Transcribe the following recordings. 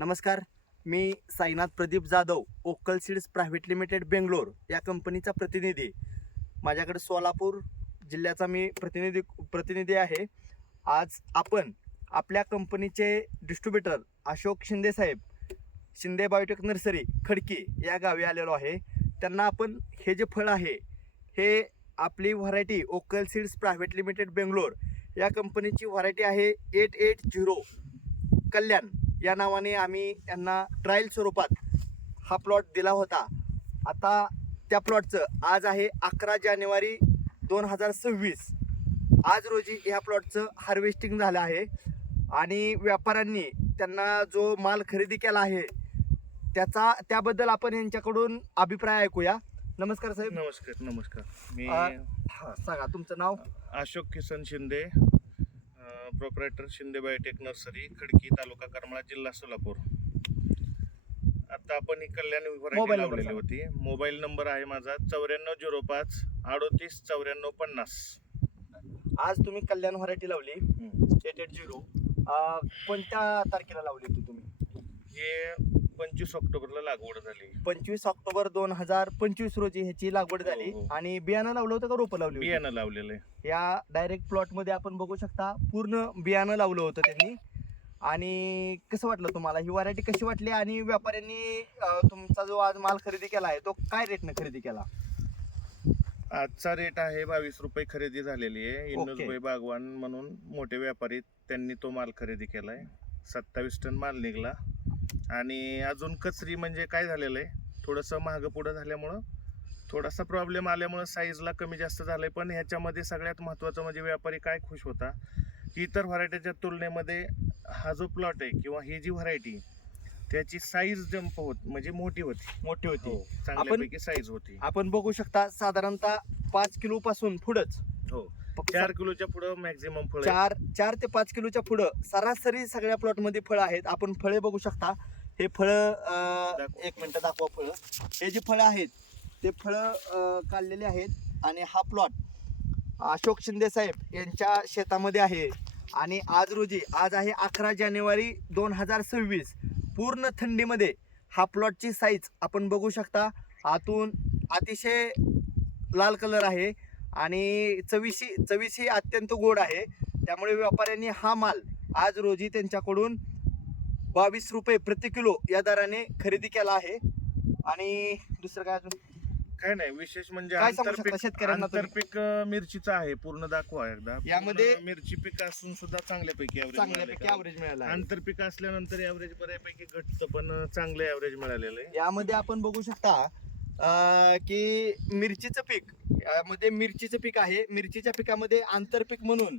नमस्कार, मी Sainath Pradeep Jadhav, Okkal seeds private limited Bangalore या कंपनीचा प्रतिनिधी. माझ्याकडे सोलापूर जिल्ह्याचा मी प्रतिनिधी आहे. आज आपण आपल्या कंपनीचे डिस्ट्रीब्युटर अशोक शिंदे साहेब, शिंदे बायोटेक नर्सरी खडकी या गावी आलेलो आहे. त्यांना आपण हे जे फळ आहे हे आपली variety Okkal seeds private limited Bangalore या कंपनीची व्हरायटी आहे 880 कल्याण या नावाने आम्ही यांना ट्रायल स्वरूपात हा प्लॉट दिला होता. आता त्या प्लॉटचं आज आहे 11 जानेवारी 2026. आज रोजी ह्या प्लॉटचं हार्वेस्टिंग झालं आहे आणि व्यापाऱ्यांनी त्यांना जो माल खरेदी केला आहे त्याबद्दल आपण यांच्याकडून अभिप्राय ऐकूया. नमस्कार साहेब. नमस्कार. मी सांगा तुमचं नाव. Ashok Kisan Shinde, proprietor Shinde biotech nursery Khadki, taluka Karmala, जिल्हा सोलापूर. आता आपण ही कल्याण व्हरायटी लावलेली होती. मोबाईल नंबर आहे माझा 9405 38 94 50. आज तुम्ही कल्याण व्हरायटी लावली 880. कोणत्या तारखेला लावली होती तुम्ही? हे 25 ऑक्टोबरला लागवड झाली. 25 ऑक्टोबर 2025 रोजी ह्याची लागवड झाली. हो. आणि बियाणं लावलं होतं का रोपं लावली होती? बियाणं लावलेलं आहे. या डायरेक्ट प्लॉट मध्ये आपण बघू शकता पूर्ण बियाणं लावलं होतं त्यांनी. आणि कसं वाटलं तुम्हाला ही व्हरायटी, कशी वाटली? आणि व्यापाऱ्यांनी तुमचा जो आज माल खरेदी केला आहे तो काय रेटने खरेदी केला? आजचा रेट आहे 22 रुपये खरेदी झालेली आहे. इंदुबाई बागवान म्हणून मोठे व्यापारी त्यांनी तो माल खरेदी केलाय. 27 टन माल निघला. आणि अजून कचरी म्हणजे काय झालेलं आहे, थोडंसं महाग पुढं झाल्यामुळं थोडासा प्रॉब्लेम आल्यामुळं साईजला कमी जास्त झालंय. पण ह्याच्यामध्ये सगळ्यात महत्त्वाचं म्हणजे व्यापारी काय खुश होता की इतर व्हरायटीच्या तुलनेमध्ये हा जो प्लॉट आहे किंवा ही जी व्हरायटी त्याची साईज जंप म्हणजे मोठी होती. चांगल्यापैकी साईज होती. आपण बघू शकता साधारणतः 5 किलो पासून पुढंच, 4 किलोच्या पुढं मॅक्झिमम फळ, 4 ते 5 किलोच्या पुढं सरासरी सगळ्या प्लॉट मध्ये फळं आहेत. आपण फळे बघू शकता. हे फळं एक मिनिट दाखवा. फळं, हे जे फळं आहेत ते फळं काढलेले आहेत. आणि हा प्लॉट अशोक शिंदे साहेब यांच्या शेतामध्ये आहे. आणि आज आहे 11 जानेवारी 2026. पूर्ण थंडीमध्ये हा प्लॉटची साईज आपण बघू शकता. आतून अतिशय लाल कलर आहे आणि चवीशी अत्यंत गोड आहे. त्यामुळे व्यापाऱ्यांनी हा माल आज रोजी त्यांच्याकडून 22 रुपये प्रति किलो या दराने खरेदी केला आहे. आणि दुसरं काय अजून काय नाही विशेष म्हणजे शेतकऱ्यांना आंतरपीक मिरचीचं आहे. पूर्ण दाखवा एकदा. यामध्ये मिरची पीक असून सुद्धा चांगल्यापैकी ॲव्हरेज मिळाला. आंतरपीक असल्यानंतर ॲव्हरेज बऱ्यापैकी घटतं, पण चांगलं ॲव्हरेज मिळालेलं आहे. यामध्ये आपण बघू शकता की मिरचीचं पीक, यामध्ये मिरचीचं पीक आहे. मिरचीच्या पिकामध्ये आंतरपीक म्हणून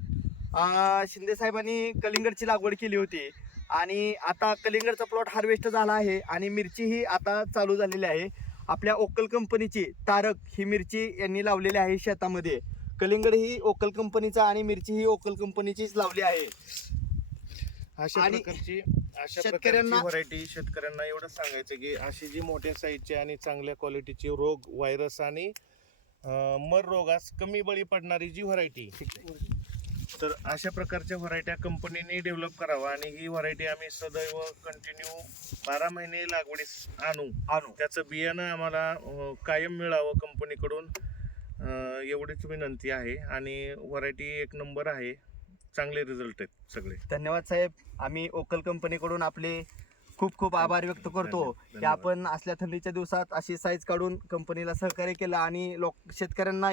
शिंदे साहेबांनी कलिंगडची लागवड केली होती. आणि आता कलिंगडचा प्लॉट हार्वेस्ट झाला आहे आणि मिरची ही आता चालू झालेली आहे. आपल्या ओक्कल कंपनीची तारक ही मिरची यांनी लावलेली आहे शेतामध्ये. कलिंगड ही ओक्कल कंपनीचा आणि मिरची ही ओक्कल कंपनीचीच लावली आहे. अशा प्रकारची व्हरायटी शेतकऱ्यांना एवढं सांगायचं की अशी जी मोठ्या साईजची आणि चांगल्या क्वालिटीची रोग, व्हायरस आणि मर रोगास कमी बळी पडणारी जी व्हरायटी, तर अशा प्रकारच्या व्हरायट्या कंपनीने डेव्हलप करावा. आणि ही व्हरायटी आम्ही सदैव कंटिन्यू 12 महिने लागवडीस आणू. त्याचं बियाणं आम्हाला कायम मिळावं कंपनीकडून, एवढीच विनंती आहे. आणि व्हरायटी एक नंबर आहे, चांगले रिझल्ट आहेत सगळे. धन्यवाद साहेब. आम्ही ओक्कल कंपनीकडून आपले खूप आभार व्यक्त करतो की आपण असल्या थंडीच्या दिवसात अशी साईज काढून कंपनीला सहकार्य केलं आणि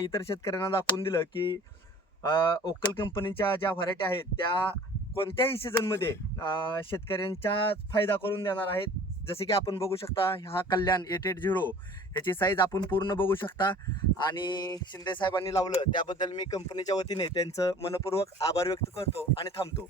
इतर शेतकऱ्यांना दाखवून दिलं की ओक्कल कंपनीच्या ज्या व्हरायटी आहेत त्या कोणत्याही सीझनमध्ये शेतकऱ्यांचा फायदा करून देणार आहेत. जसे की आपण बघू शकता हा कल्याण 880 ह्याची साईज आपण पूर्ण बघू शकता. आणि शिंदे साहेबांनी लावलं त्याबद्दल मी कंपनीच्या वतीने त्यांचं मनपूर्वक आभार व्यक्त करतो आणि थांबतो.